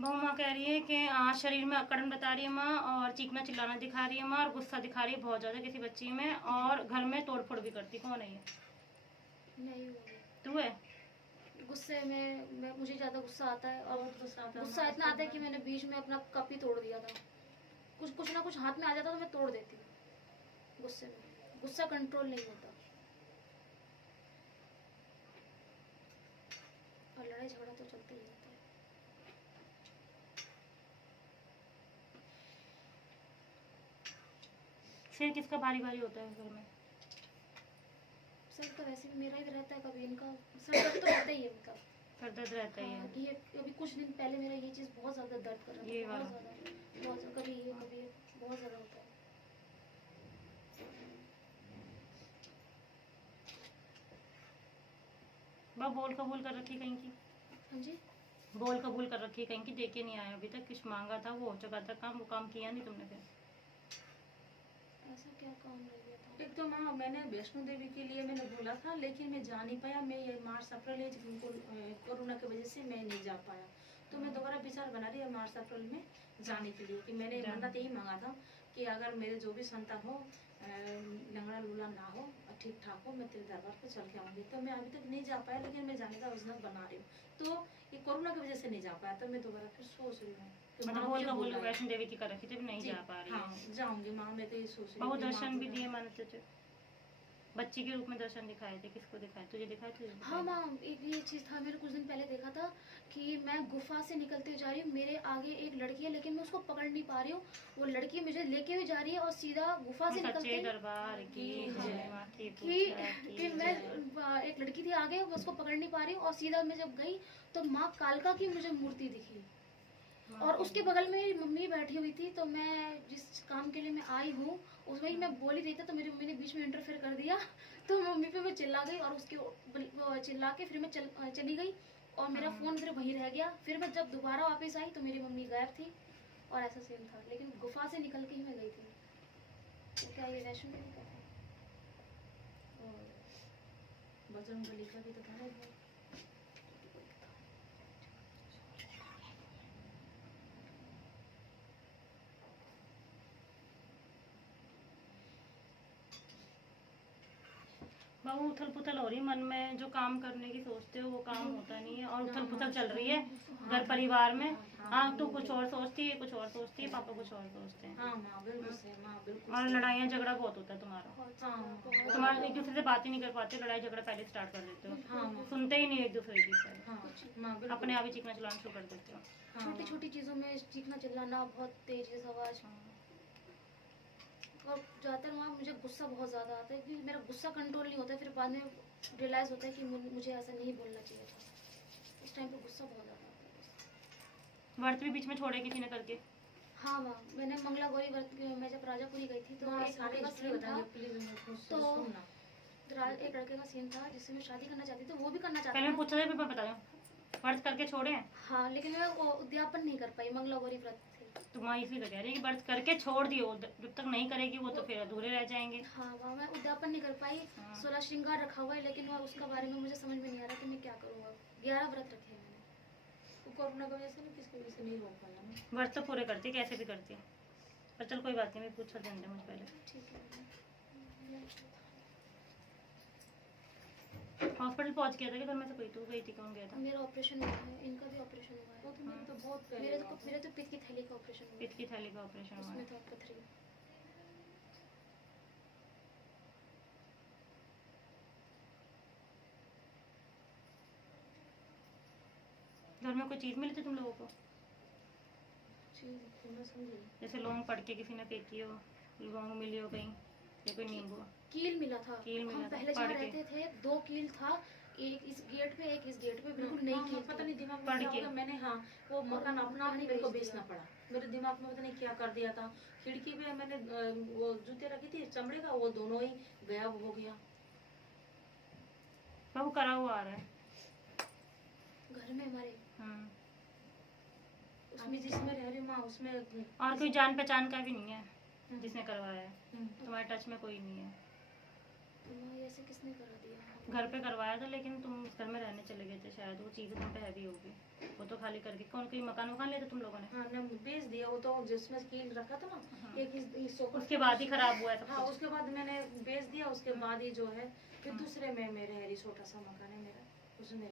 बहू माँ कह रही है कि शरीर में अकड़न बता रही है माँ, और चीखना चिल्लाना दिखा रही है माँ, और गुस्सा दिखा रही है बहुत ज्यादा किसी बच्ची में, और घर में तोड़ फोड़ भी करती। कौन है ये? नहीं होगी। तू है? गुस्से में मैं मुझे ज्यादा गुस्सा आता है, और गुस्सा इतना आता है कि मैंने बीच में अपना कप ही तोड़ दिया था। कुछ ना कुछ हाथ में आ जाता तो मैं तोड़ देती हूँ गुस्से में। गुस्सा कंट्रोल नहीं होता, और लड़ाई झगड़ा तो चलता ही रहता है। सिर किसका भारी भारी होता है घर में? सर तो वैसे भी मेरा ही रहता है, कभी इनका। सर दर्द तो रहता ही है, मतलब सर दर्द रहता ही हाँ, है। कि ये अभी कुछ दिन पहले मेरा ये चीज़ बहुत ज़्यादा दर्द कर रहा था, ये बहुत वाला? ज़्यादा, कभी ये बहुत ज़्यादा होता है। बोल कबूल कर रखी कहीं की? हाँ जी। बोल कबूल कर रखी कहीं की? देके नहीं आया अभी तक? कुछ मांगा था, वो हो चुका था काम, वो काम किया नहीं तुमने फिर? ऐसा क्या काम रह गया था? एक तो माँ, मैंने वैष्णो देवी के लिए मैंने बोला था, लेकिन मैं जा नहीं पाया। मैं ये मार्च अप्रैल कोरोना की वजह से मैं नहीं जा पाया। तो मैं दोबारा विचार बना रही है मार्च अप्रैल में जाने के लिए, कि मैंने मन्नत यही मांगा था कि अगर मेरे जो भी संतान हो, लंगड़ा लूला ना हो, ठीक ठाक हो, मैं तेरे दरबार पे चल के आऊंगी। तो मैं अभी तक नहीं जा पाया, लेकिन मैं जाने का वजह बना रही हूँ। तो ये कोरोना की वजह से नहीं जा पाया, तो मैं दोबारा फिर सोच रही हूँ। मतलब बोल कबूल वैष्णो देवी की कर रखी थी, नहीं जा पा रही है? हाँ, जाऊंगी माँ, मैं तो ये सोच रही बहुत हूँ। दर्शन भी दिए मैंने तुझे, बच्ची के रूप में दर्शन दिखाए थे। किसको दिखाए? तुझे दिखाए? तुझे दिखाए? हाँ माँ, एक ये चीज़ था, मैंने कुछ दिन पहले देखा था कि मैं गुफा से निकलते जा रही हूँ, मेरे आगे एक लड़की है, लेकिन मैं उसको पकड़ नहीं पा रही हूँ। वो लड़की मुझे लेके हुई जा रही है, और सीधा गुफा से निकलते ही दरबार की कि मैं एक लड़की थी आगे, मैं उसको पकड़ नहीं पा रही हूँ, और सीधा मैं जब गई तो माँ कालका की मुझे मूर्ति दिखी, और उसके बगल में मेरी मम्मी बैठी हुई थी। तो मैं जिस काम के लिए मैं आई हूँ उसमें ही मैं बोल ही रही थी, तो मेरी मम्मी ने बीच में इंटरफेयर कर दिया। तो मम्मी पे मैं चिल्ला गई, और उसके चिल्ला के फिर मैं चली गई, और मेरा फ़ोन फिर वहीं रह गया। फिर मैं जब दोबारा वापस आई तो मेरी मम्मी गायब थी, और ऐसा सीन था। लेकिन गुफा से निकल के ही मैं गई थी। तो क्या ये वैष्णो देवी का था? और बजरंगबली का भी तो था। बाबू उथल पुथल हो रही मन में, जो काम करने की सोचते हो वो काम होता नहीं है, और उथल पुथल चल रही है घर परिवार में। हाँ, तू कुछ और सोचती है, कुछ और सोचती है, पापा कुछ और सोचते हैं। हाँ माँ, बिल्कुल। और लड़ाइयाँ झगड़ा बहुत होता है तुम्हारा। तुम्हारा एक दूसरे से बात ही नहीं कर पाते, लड़ाई झगड़ा पहले स्टार्ट कर देते हो। हाँ, सुनते ही नहीं एक दूसरे की। हाँ, अपने आप ही चीखना चिल्लाना शुरू कर देते हो। छोटी छोटी चीज़ों में चीखना चिल्लाना, बहुत तेज आवाज़। और ज़्यादातर वहाँ मुझे गुस्सा बहुत ज़्यादा आता है, क्योंकि मेरा गुस्सा कंट्रोल नहीं होता है। फिर बाद में रियलाइज़ होता है कि मुझे ऐसा नहीं बोलना चाहिए था। उस टाइम पे गुस्सा बहुत ज़्यादा आता है। व्रत भी बीच में छोड़े किसी ने करके? हाँ माँ, मैंने मंगला गौरी व्रत, मैं जब राजापुरी गई थी तो एक लड़के का सीन था। तो एक लड़के का सीन था जिससे मैं शादी करना चाहती थी, वो भी करना चाहता था। पहले मैं पूछा था, मैं बता दूं, व्रत करके छोड़े हैं? हाँ, लेकिन मैं वो उद्यापन नहीं कर पाई, मंगला गौरी व्रत थी। तो माँ इसलिए कह रही है कि व्रत करके छोड़ दियो, जब तक नहीं करेगी वो तो फिर अधूरे रह जाएंगे। हाँ माँ, मैं उद्यापन नहीं कर पाई। 16 श्रृंगार रखा हुआ है, लेकिन वह उसका बारे में मुझे समझ में नहीं आ रहा कि मैं क्या करूँगा। 11 व्रत रखे हैं मैंने। तो कोरोना की वजह से ना, किसकी वजह से नहीं हो पाया ना। व्रत तो पूरे करती कैसे भी करती, पर चल कोई बात नहीं, मैं पूछा देने मुझे पहले। ठीक है। हॉस्पिटल पहुंच गया था कि घर में से कोई? तू गई थी? कौन गया था? मेरा ऑपरेशन हुआ है, इनका भी ऑपरेशन हुआ है। वो तो मेरे तो बहुत मेरे तो पित्त की थैली का ऑपरेशन हुआ है। पित्त की थैली का ऑपरेशन हुआ उसमें है। था पथरी। घर में कोई चीज मिली थी तुम लोगों को? समझी। जैसे लौंग पड़ के किसी ने फेंकी हो, लौंग मिली हो कहीं, या कोई नींबू? कील मिला था। कील मिला हम था, पहले जहाँ रहते थे 2 कील था, एक इस गेट पे एक इस गेट पे, बिल्कुल नई कील। पता नहीं दिमाग पड़ में क्या के होगा, मैंने वो मकान अपना आप मेरे को बेचना पड़ा। मेरे दिमाग में पता नहीं क्या कर दिया था। खिड़की पे मैंने वो जूते रखी थी चमड़े का, वो दोनों ही गायब हो गया। वो करा हुआ आ रहा है घर में हमारे। उसमें जिसमें रह रही माँ, उसमें और कोई जान पहचान का भी नहीं है जिसने करवाया है? तुम्हारे टच में कोई नहीं है? तो ऐसे किसने करा दिया? घर पे करवाया था, लेकिन तुम उस घर में रहने चले गए थे शायद, वो चीज़ें तुम पे हैवी होगी, वो तो खाली करके कौन कोई मकान वकान लिया था तुम लोगों ने? हाँ ना बेच दिया, वो तो जिसमें कील रखा था ना, हाँ। एक इस सोफा उसके बाद ही खराब हुआ है सब हाँ कुछ। उसके बाद मैंने बेच दिया, उसके बाद ही जो है फिर दूसरे में मेरे है छोटा सा मकान है मेरा, उसमें